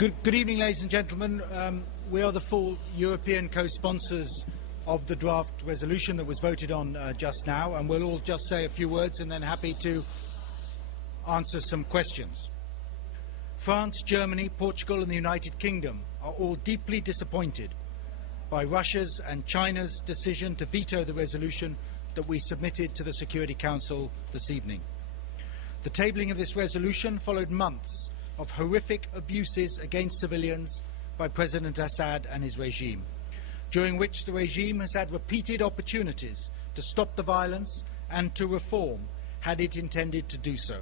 Good evening, ladies and gentlemen. We are the full European co-sponsors of the draft resolution that was voted on just now, and we'll all just say a few words and then happy to answer some questions. France, Germany, Portugal and the United Kingdom are all deeply disappointed by Russia's and China's decision to veto the resolution that we submitted to the Security Council this evening. The tabling of this resolution followed months of horrific abuses against civilians by President Assad and his regime, during which the regime has had repeated opportunities to stop the violence and to reform had it intended to do so.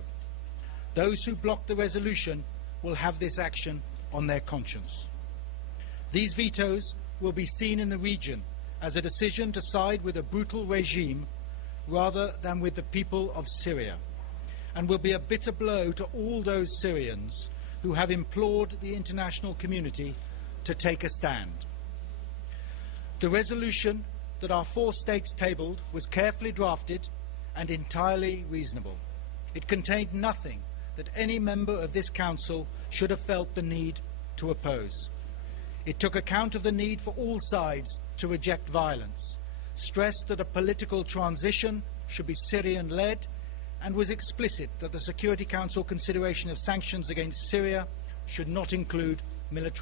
Those who block the resolution will have this action on their conscience. These vetoes will be seen in the region as a decision to side with a brutal regime rather than with the people of Syria, and will be a bitter blow to all those Syrians who have implored the international community to take a stand. The resolution that our four states tabled was carefully drafted and entirely reasonable. It contained nothing that any member of this Council should have felt the need to oppose. It took account of the need for all sides to reject violence, stressed that a political transition should be Syrian-led, and was explicit that the Security Council consideration of sanctions against Syria should not include military